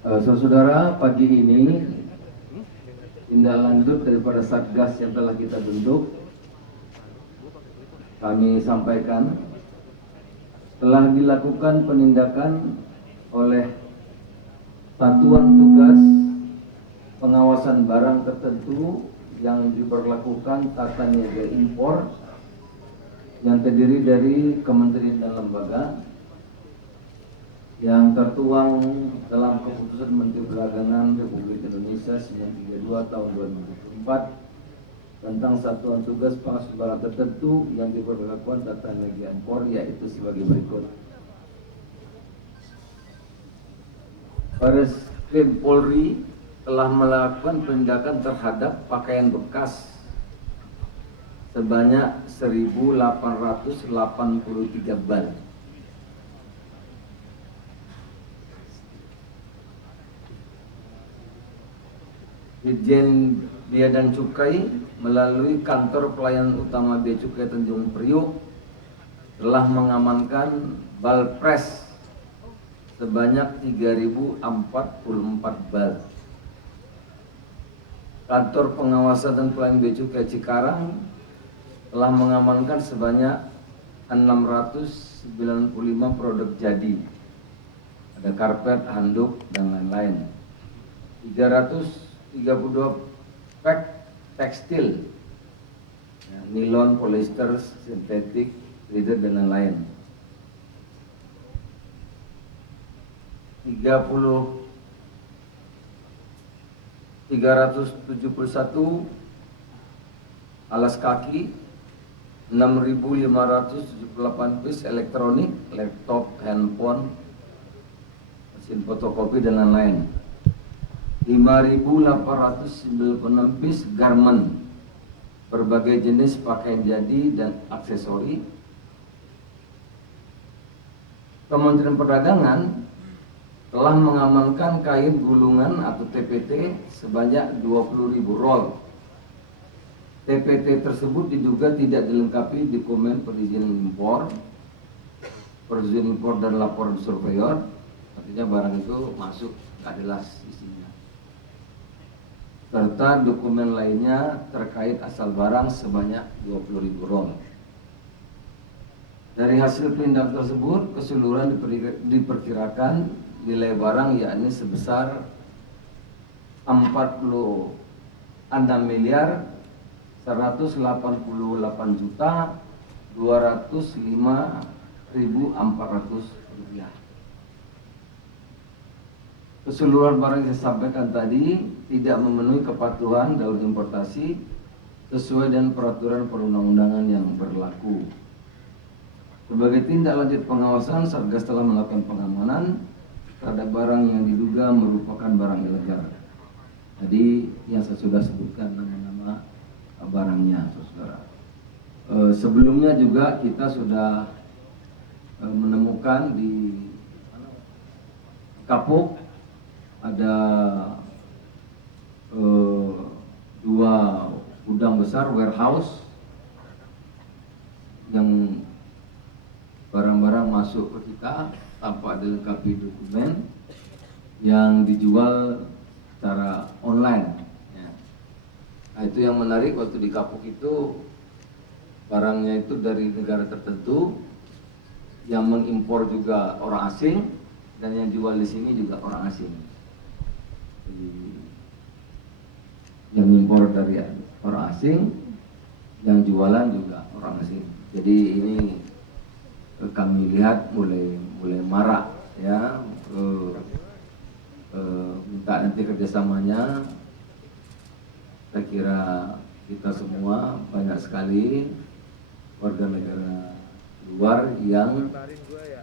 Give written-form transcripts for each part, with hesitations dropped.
Saudara, pagi ini tindak lanjut daripada Satgas yang telah kita bentuk, kami sampaikan telah dilakukan penindakan oleh Satuan Tugas Pengawasan Barang Tertentu yang diberlakukan tata niaga impor yang terdiri dari kementerian dan lembaga yang tertuang dalam Keputusan Menteri Perdagangan Republik Indonesia 932 tahun 2024 tentang Satuan Tugas Pengawasan Barang Tertentu yang diberlakukan tata niaga impor, yaitu sebagai berikut. Baris Krim Polri telah melakukan penindakan terhadap pakaian bekas sebanyak 1.883 bal. Dirjen Bea dan Cukai melalui kantor pelayanan utama Bea Cukai Tanjung Priok telah mengamankan bal pres sebanyak 3.044 bal. Kantor pengawasan dan pelayanan Bea Cukai Cikarang telah mengamankan sebanyak 695 produk jadi, ada karpet, handuk, dan lain-lain. 332 pak tekstil, nilon, polyester, sintetik, leather, dan lain-lain. 371 alas kaki, 6.578 piece elektronik, laptop, handphone, mesin fotokopi, dan lain-lain. 5.896 piece garment, berbagai jenis pakaian jadi dan aksesori. Kementerian Perdagangan telah mengamankan kain gulungan atau TPT sebanyak 20.000 roll. TPT tersebut diduga tidak dilengkapi dokumen perizinan impor, dan laporan surveyor, artinya barang itu masuk tidak jelas isinya, serta dokumen lainnya terkait asal barang sebanyak 20.000 roll. Dari hasil penindakan tersebut, keseluruhan diperkirakan nilai barang yakni sebesar 46 miliar 188 juta 205.400 rupiah. Keseluruhan barang yang saya sampaikan tadi tidak memenuhi kepatuhan dalam importasi sesuai dengan peraturan perundang-undangan yang berlaku. Sebagai tindak lanjut pengawasan, Satgas telah melakukan pengamanan terhadap barang yang diduga merupakan barang ilegal. Jadi yang saya sudah sebutkan nama-nama barangnya, saudara. Sebelumnya juga kita sudah menemukan di Kapuk ada 2 gudang besar warehouse yang barang-barang masuk ke kita tanpa dilengkapi dokumen yang dijual secara online. Nah, itu yang menarik, waktu di Kapuk itu barangnya itu dari negara tertentu, yang mengimpor juga orang asing, dan yang jual di sini juga orang asing. Jadi, yang impor dari orang asing, yang jualan juga orang asing. Jadi ini kami lihat mulai marak, ya. Minta nanti kerjasamanya. Saya kira kita semua banyak sekali warga negara luar yang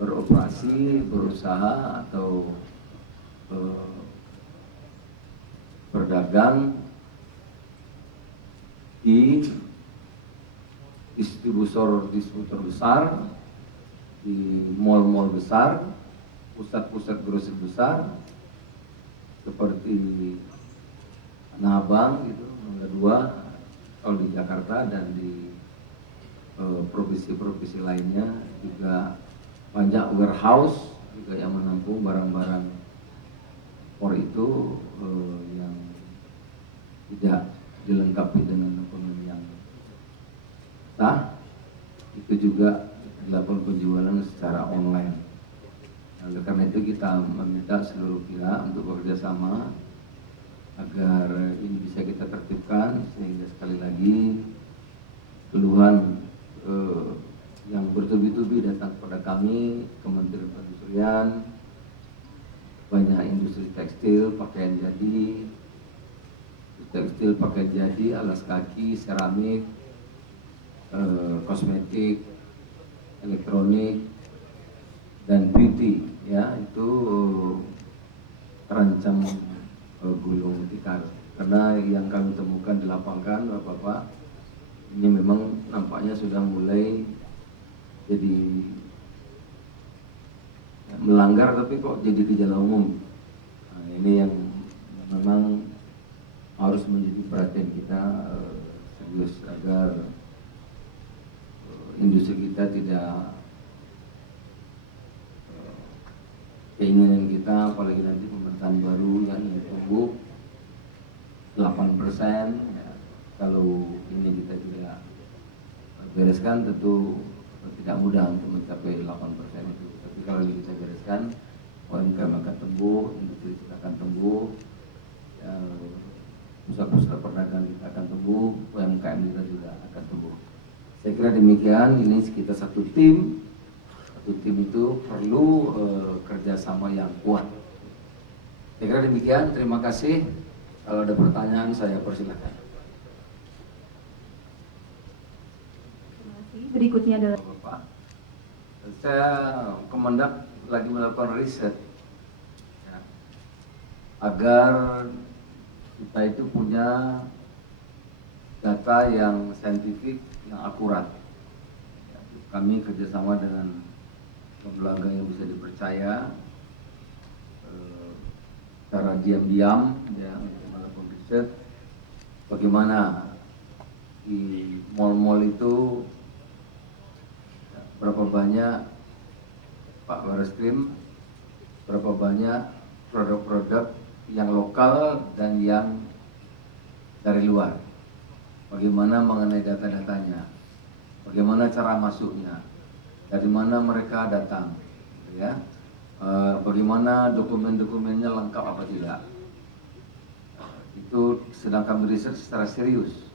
beroperasi, berusaha atau berdagang di distributor besar, di mal-mal besar, pusat-pusat grosir besar seperti Tanah Abang gitu, Mangga 2 kalau di Jakarta, dan di provinsi-provinsi lainnya juga banyak warehouse juga yang menampung barang-barang ekspor itu yang tidak dilengkapi dengan dokumen yang sah, itu juga dilakukan penjualan secara online. Oleh karena itu kita meminta seluruh pihak untuk bekerja sama agar ini bisa kita tertibkan, sehingga sekali lagi keluhan yang bertubi-tubi datang kepada kami, Kementerian Perindustrian, banyak industri tekstil, pakaian jadi, alas kaki, seramik, kosmetik, elektronik, dan beauty, ya, itu terancam gulung tikar. Karena yang kami temukan di lapangan, Bapak-Bapak, ini memang nampaknya sudah mulai jadi melanggar, tapi kok jadi gejala umum. Nah, ini yang memang harus menjadi perhatian kita serius agar industri kita tidak keinginan kita, apalagi nanti pemerintahan baru yang tumbuh 8%, ya, kalau ini kita tidak bereskan tentu tidak mudah untuk mencapai 8% itu. Tapi kalau ini kita bereskan, UMKM akan tumbuh, industri kita akan tumbuh, ya, pusat-pusat perdagangan kita akan tumbuh, UMKM kita juga akan tumbuh. Saya kira demikian. Ini kita satu tim. Satu tim itu perlu kerjasama yang kuat. Saya kira demikian. Terima kasih. Kalau ada pertanyaan saya persilakan. Berikutnya adalah Bapak, saya Kemendak lagi melakukan riset ya, agar kita itu punya data yang saintifik, yang akurat. Ya, kami kerjasama dengan lembaga yang bisa dipercaya, secara diam-diam ya, melakukan riset bagaimana di mal-mal itu berapa banyak Pak Barreskrim, berapa banyak produk-produk yang lokal dan yang dari luar. Bagaimana mengenai data-datanya, bagaimana cara masuknya, dari mana mereka datang, ya, bagaimana dokumen-dokumennya lengkap apa tidak. Itu sedang kami riset secara serius.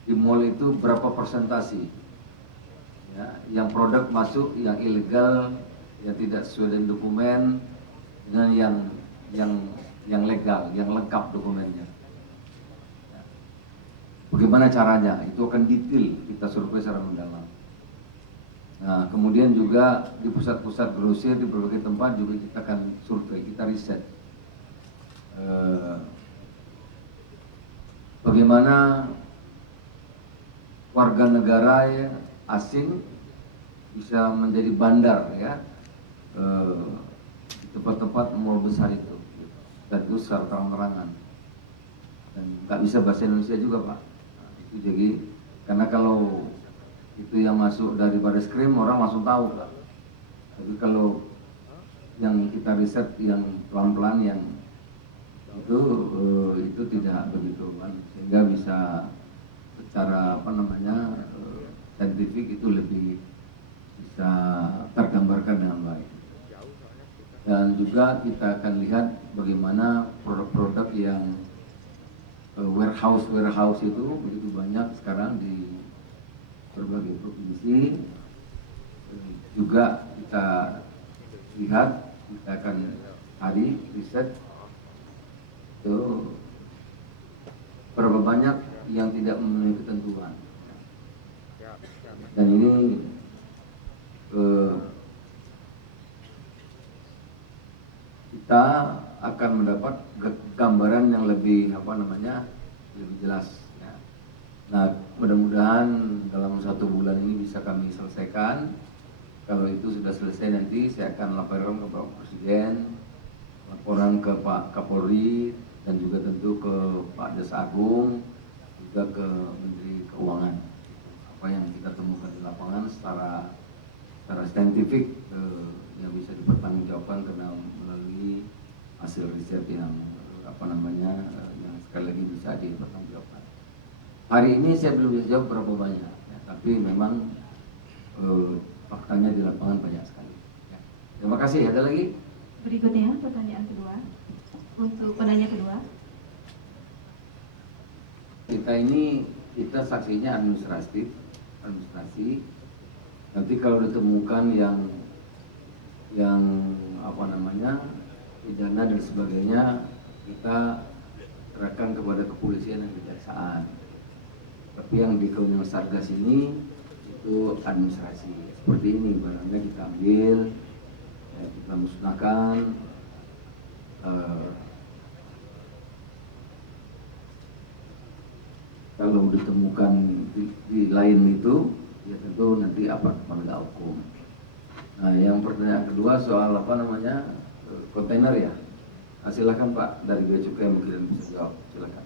Di mall itu berapa persentasi ya, yang produk masuk yang ilegal, yang tidak sesuai dengan dokumen, dengan yang legal, yang lengkap dokumennya. Ya. Bagaimana caranya? Itu akan detail kita survei secara mendalam. Nah, kemudian juga di pusat-pusat grosir di berbagai tempat juga kita akan survei, kita riset. Bagaimana warga negara ya, asing bisa menjadi bandar ya, tempat-tempat mall besar itu, dan itu secara terang-terangan, dan nggak bisa bahasa Indonesia juga Pak. Nah, itu jadi karena kalau itu yang masuk dari Barreskrim orang langsung tahu Pak. Tapi kalau yang kita riset yang pelan-pelan yang itu tidak begitu kan, sehingga bisa secara saintifik itu lebih bisa tergambarkan dengan baik. Dan juga kita akan lihat bagaimana produk-produk yang warehouse itu begitu banyak sekarang di berbagai provinsi. Juga kita lihat, kita akan cari riset itu berapa banyak yang tidak memenuhi ketentuan. Dan ini kita akan mendapat gambaran yang lebih lebih jelas ya. Nah, mudah-mudahan dalam 1 bulan ini bisa kami selesaikan. Kalau itu sudah selesai, nanti saya akan laporkan ke Bapak Presiden, laporan ke Pak Kapolri, dan juga tentu ke Pak Jaksa Agung, juga ke Menteri Keuangan. Apa yang kita temukan di lapangan secara saintifik yang bisa dipertanggungjawabkan dipertanggungjawabkan karena melalui hasil riset yang yang sekali lagi bisa dipertanggungjawabkan. Hari ini saya belum bisa jawab berapa banyak, ya, tapi memang faktanya di lapangan banyak sekali. Ya. Terima kasih. Ada lagi? Berikutnya pertanyaan kedua. Untuk penanya kedua. Kita saksinya administrasi. Nanti kalau ditemukan yang pidana dan sebagainya, kita serahkan kepada kepolisian dan kejaksaan. Tapi yang di kewenangan Satgas ini itu administrasi. Seperti ini, barangnya kita ambil, ya, kita musnahkan. Kalau ditemukan di lain itu, ya tentu nanti aparat penegak hukum. Nah, yang pertanyaan kedua soal kontainer ya. Nah, silakan Pak dari Bea Cukai mungkin bisa jawab. Silakan.